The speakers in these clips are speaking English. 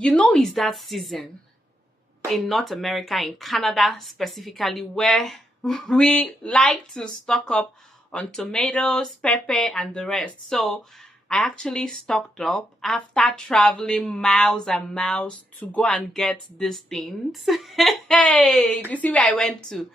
It's that season in North America, in Canada specifically, where we like to stock up on tomatoes, pepper, and the rest. So I actually stocked up after traveling miles and miles to go and get these things. Hey, you see where I went to?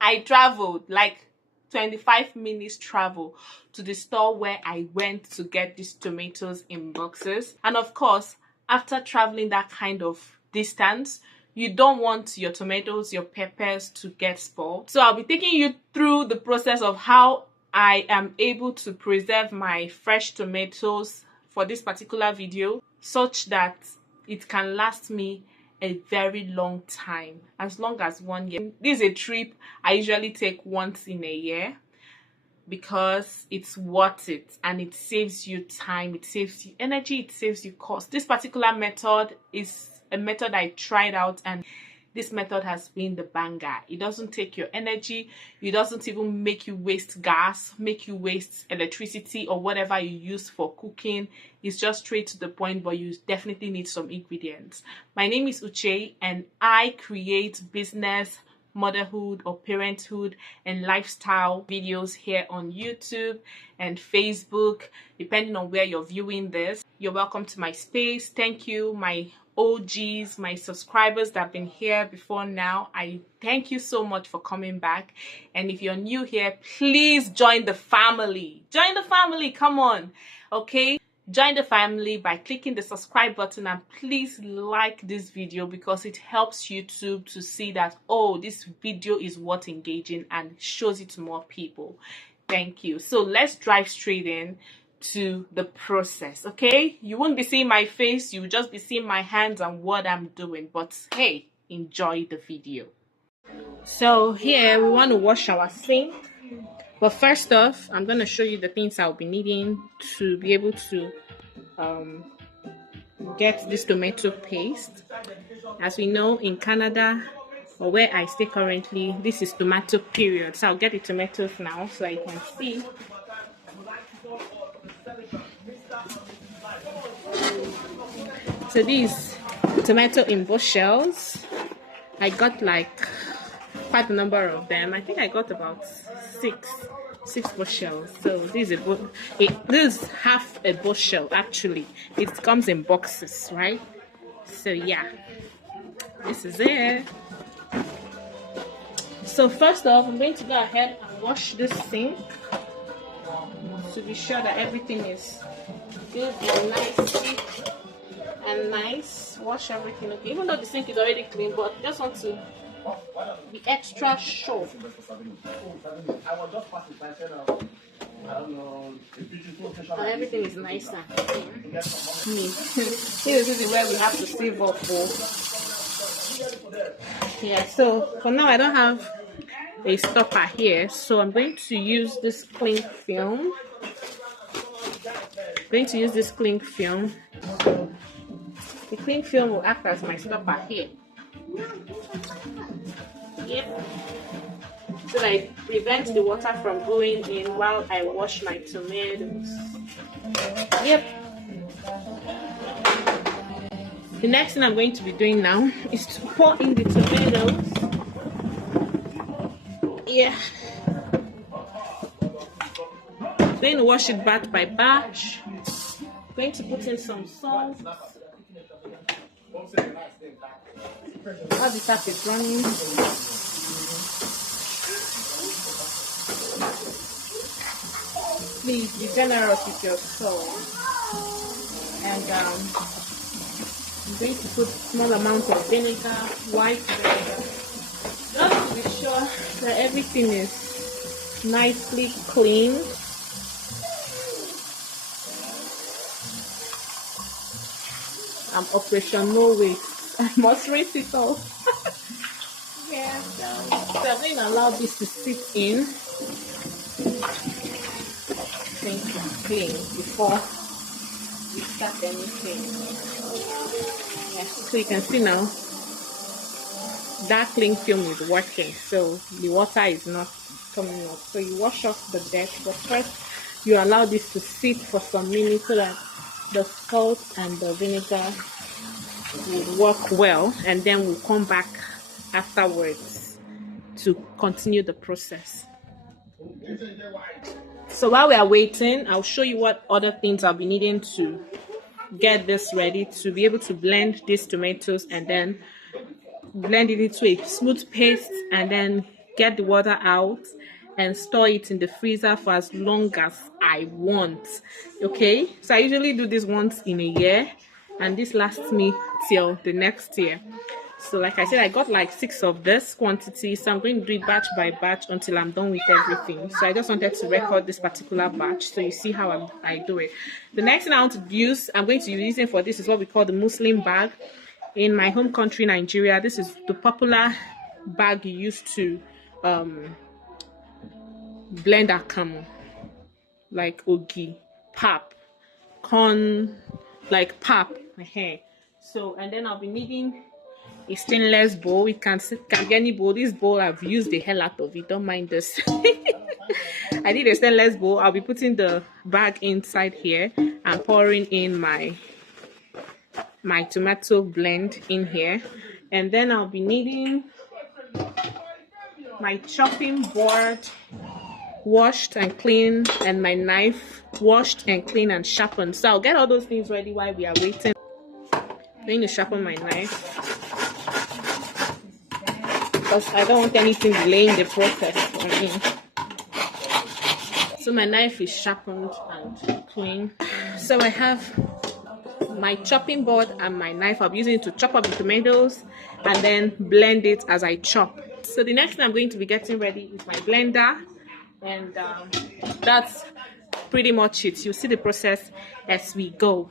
I traveled like 25 minutes travel to the store where I went to get these tomatoes in boxes. And of course, after traveling that kind of distance, you don't want your tomatoes, your peppers to get spoiled. So I'll be taking you through the process of how I am able to preserve my fresh tomatoes for this particular video, such that it can last me a very long time, as long as 1 year. This is a trip I usually take once in a year because it's worth it, and it saves you time, it saves you energy, it saves you cost. This particular method is a method I tried out, and this method has been the banger. It doesn't take your energy, it doesn't even make you waste gas, make you waste electricity or whatever you use for cooking. It's just straight to the point, but you definitely need some ingredients. My name is Uche, and I create business, motherhood or parenthood and lifestyle videos here on YouTube and Facebook, depending on where you're viewing this. You're welcome to my space. Thank you, my OGs, my subscribers that have been here before now. I thank you so much for coming back. And if you're new here, please join the family. Join the family, come on, okay? Join the family by clicking the subscribe button, and please like this video because it helps YouTube to see that, oh, this video is worth engaging, and shows it to more people. Thank you. So let's drive straight in to the process, okay? You won't be seeing my face, you will just be seeing my hands and what I'm doing, but hey, enjoy the video. So here we want to wash our sink. But first off, I'm going to show you the things I'll be needing to be able to get this tomato paste. As we know, in Canada, or where I stay currently, this is tomato period. So I'll get the tomatoes now so I can see. So these tomato in both shells, I got like quite a number of them. I think I got about six bushels. So this is half a bushel actually. It comes in boxes, right? So yeah, this is it. So first off, I'm going to go ahead and wash this sink to be sure that everything is good and nice. Wash everything, okay? Even though the sink is already clean, but just want to be extra sure. Everything is nice and clean. This is where we have to save up for. Yeah, so for now I don't have a stopper here, so I'm going to use this cling film. The cling film will act as my stopper here. Yep. So that it prevents the water from going in while I wash my tomatoes. Yep. The next thing I'm going to be doing now is to pour in the tomatoes. Yeah. I'm going to wash it batch by batch. I'm going to put in some salt. While the tap is running. Please be generous with your salt. And I'm going to put a small amount of vinegar, white vinegar, just to be sure that everything is nicely clean. I'm Operation No Waste. I must rinse it all. Yeah, so I'm going to allow this to sit in. Think clean before we start anything. Yeah, so you can see now that cling film is working, so the water is not coming up. So you wash off the dirt, but first you allow this to sit for some minutes so that the salt and the vinegar will work well, and then we'll come back afterwards to continue the process. So while we are waiting, I'll show you what other things I'll be needing to get this ready to be able to blend these tomatoes, and then blend it into a smooth paste, and then get the water out and store it in the freezer for as long as I want. Okay, so I usually do this once in a year, and this lasts me till the next year. So like I said, I got like 6 of this quantity, so I'm going to do it batch by batch until I'm done with everything. So I just wanted to record this particular batch so you see how I do it. The next thing I want to use, I'm going to be using for this, is what we call the Muslim bag. In my home country, Nigeria, this is the popular bag you use to blend akamu, like ogi, pap, corn, like pap. So, and then I'll be needing a stainless bowl. It can be any bowl. This bowl, I've used the hell out of it, don't mind this. I need a stainless bowl. I'll be putting the bag inside here and pouring in my tomato blend in here, and then I'll be needing my chopping board washed and clean, and my knife washed and clean and sharpened. So I'll get all those things ready while we are waiting. I'm going to sharpen my knife because I don't want anything delaying the process for me. So my knife is sharpened and clean. So I have my chopping board and my knife. I'll be using it to chop up the tomatoes and then blend it as I chop. So the next thing I'm going to be getting ready is my blender, and that's pretty much it. You'll see the process as we go.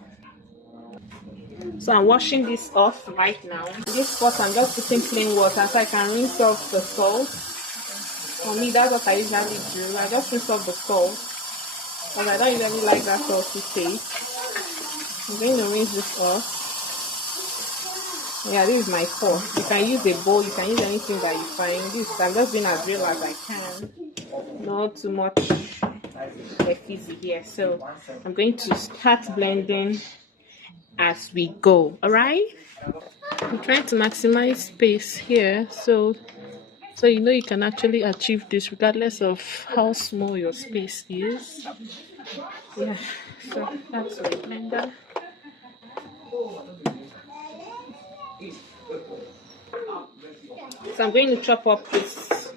So I'm washing this off right now. In this pot, I'm just putting plain water so I can rinse off the salt. For me, that's what I usually do. I just rinse off the salt because I don't usually like that salty taste. I'm going to rinse this off. Yeah, this is my pot. You can use a bowl, you can use anything that you find. This, I'm just being as real as I can. Not too much fizzy here. So I'm going to start blending as we go. Alright? I'm trying to maximize space here, so you know you can actually achieve this regardless of how small your space is. Yeah, so that's my blender. So I'm going to chop up this.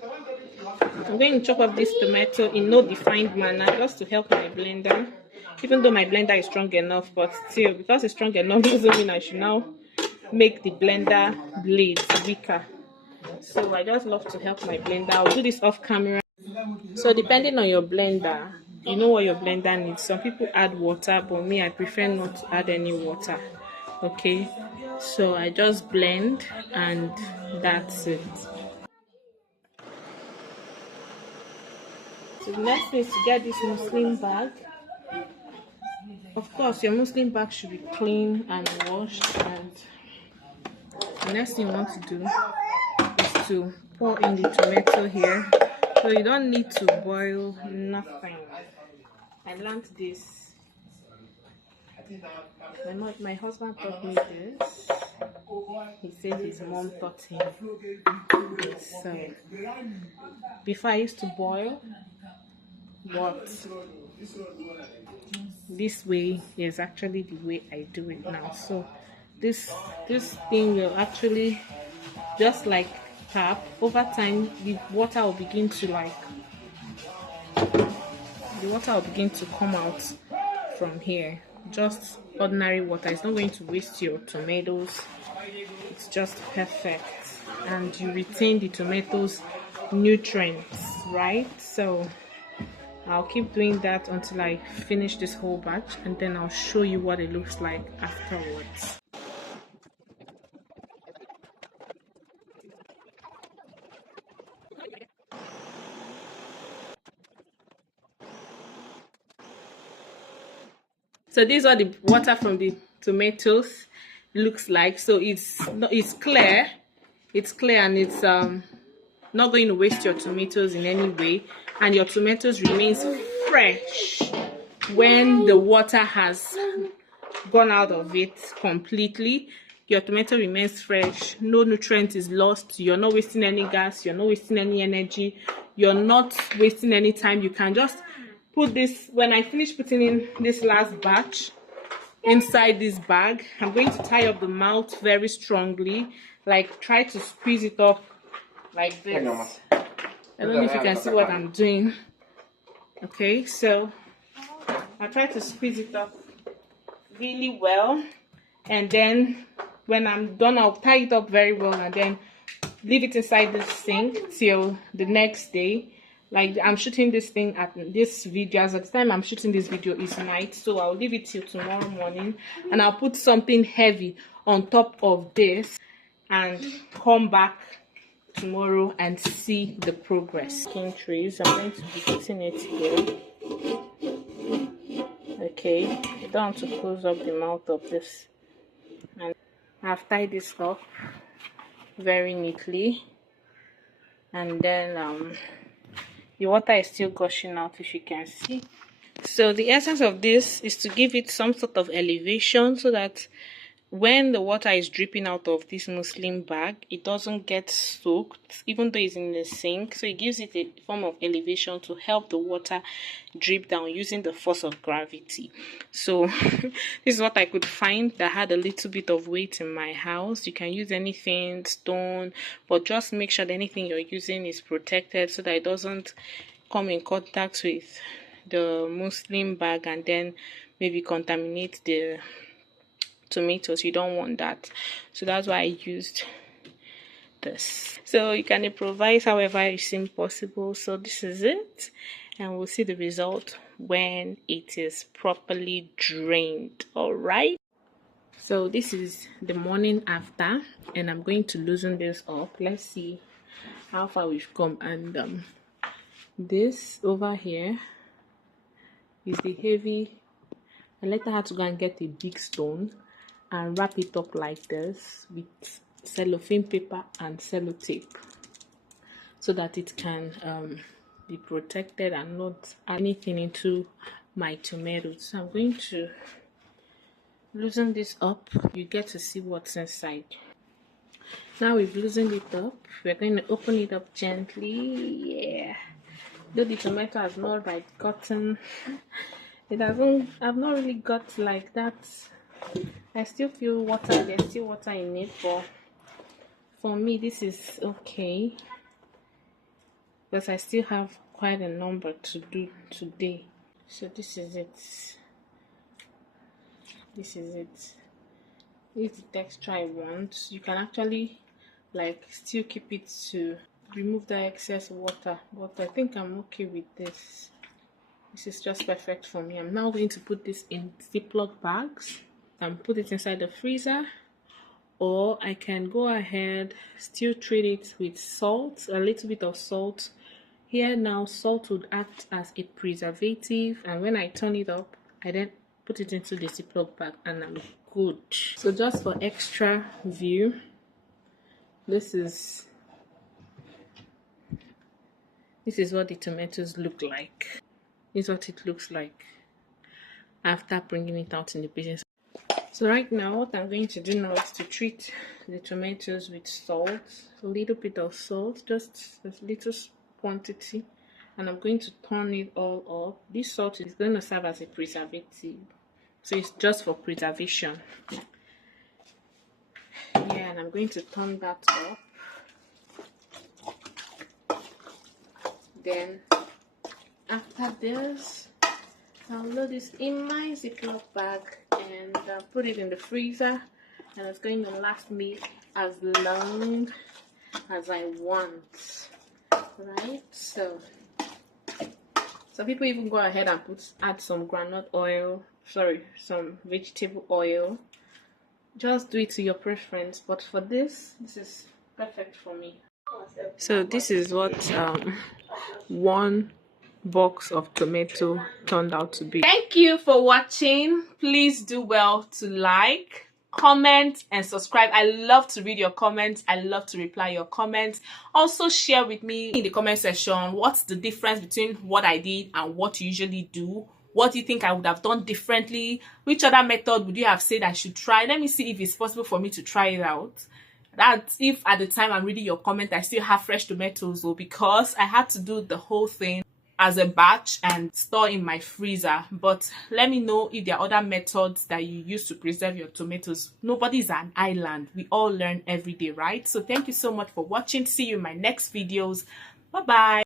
I'm going to chop up this tomato in no defined manner, just to help my blender. Even though my blender is strong enough, but still, because it's strong enough doesn't mean I should now make the blender blades weaker. So I just love to help my blender. I'll do this off camera. So depending on your blender, you know what your blender needs. Some people add water, but me, I prefer not to add any water. Okay, so I just blend and that's it. So the next thing is to get this Muslim bag. Of course, your Muslim bag should be clean and washed, and the next thing you want to do is to pour in the tomato here. So you don't need to boil nothing. I learned this. My husband taught me this. He said his mom taught him. So before I used to boil, but this way is actually the way I do it now. So this thing will actually, just like tap, over time the water will begin to come out from here. Just ordinary water. It's not going to waste your tomatoes. It's just perfect, and you retain the tomatoes nutrients, right? So I'll keep doing that until I finish this whole batch, and then I'll show you what it looks like afterwards. So this is what the water from the tomatoes looks like. So it's clear, and it's not going to waste your tomatoes in any way, and your tomatoes remains fresh when the water has gone out of it completely. your tomato remains fresh, no nutrient is lost, you're not wasting any gas, you're not wasting any energy, you're not wasting any time. You can just put this, when I finish putting in this last batch inside this bag, I'm going to tie up the mouth very strongly, like try to squeeze it up like this. I don't know if you can see what I'm doing. Okay, so I try to squeeze it up really well, and then when I'm done, I'll tie it up very well and then leave it inside the sink till the next day. Like, I'm shooting this thing at this video, as at the time I'm shooting this video is night, so I'll leave it till tomorrow morning, and I'll put something heavy on top of this and come back tomorrow and see the progress. Skin trees, I'm going to be putting it here. Okay, you don't want to close up the mouth of this, and I've tied this up very neatly, and then the water is still gushing out, if you can see. So the essence of this is to give it some sort of elevation so that when the water is dripping out of this muslin bag, it doesn't get soaked, even though it's in the sink. So it gives it a form of elevation to help the water drip down using the force of gravity. So this is what I could find that had a little bit of weight in my house. You can use anything, stone, but just make sure that anything you're using is protected so that it doesn't come in contact with the muslin bag and then maybe contaminate the tomatoes. You don't want that, so that's why I used this. So you can improvise however it seems possible. So this is it, and we'll see the result when it is properly drained. All right, so this is the morning after, and I'm going to loosen this up. Let's see how far we've come. And this over here is the heavy. I later had to go and get a big stone and wrap it up like this with cellophane paper and sellotape so that it can be protected and not add anything into my tomatoes. So I'm going to loosen this up. You get to see what's inside. Now we've loosened it up, we're going to open it up gently. Yeah, though the tomato has not gotten, it hasn't, I've not really got like that. I still feel water, there's still water in it, but for me this is okay because I still have quite a number to do today. So this is it. This is it. This is the texture I want. You can actually like still keep it to remove the excess water, but I think I'm okay with this. This is just perfect for me. I'm now going to put this in Ziploc bags and put it inside the freezer, or I can go ahead still treat it with salt, a little bit of salt. Here now salt would act as a preservative, and when I turn it up I then put it into the Ziploc bag and I'm good. So just for extra view, this is what the tomatoes look like. This is what it looks like after bringing it out in the business. So right now what I'm going to do now is to treat the tomatoes with salt, a little bit of salt, just a little quantity, and I'm going to turn it all up. This salt is going to serve as a preservative, so it's just for preservation. Yeah, and I'm going to turn that up. Then after this, I'll load this in my Ziploc bag and put it in the freezer, and it's going to last me as long as I want, right? So people even go ahead and add some groundnut oil, some vegetable oil. Just do it to your preference, but for this is perfect for me. So this is what one box of tomato turned out to be. Thank you for watching. Please do well to like, comment, and subscribe. I love to read your comments. I love to reply your comments. Also share with me in the comment section what's the difference between what I did and what you usually do. What do you think I would have done differently? Which other method would you have said I should try? Let me see if it's possible for me to try it out. That's if at the time I'm reading your comment I still have fresh tomatoes, though, because I had to do the whole thing as a batch and store in my freezer. But let me know if there are other methods that you use to preserve your tomatoes. Nobody's an island. We all learn every day, right? So thank you so much for watching. See you in my next videos. Bye bye.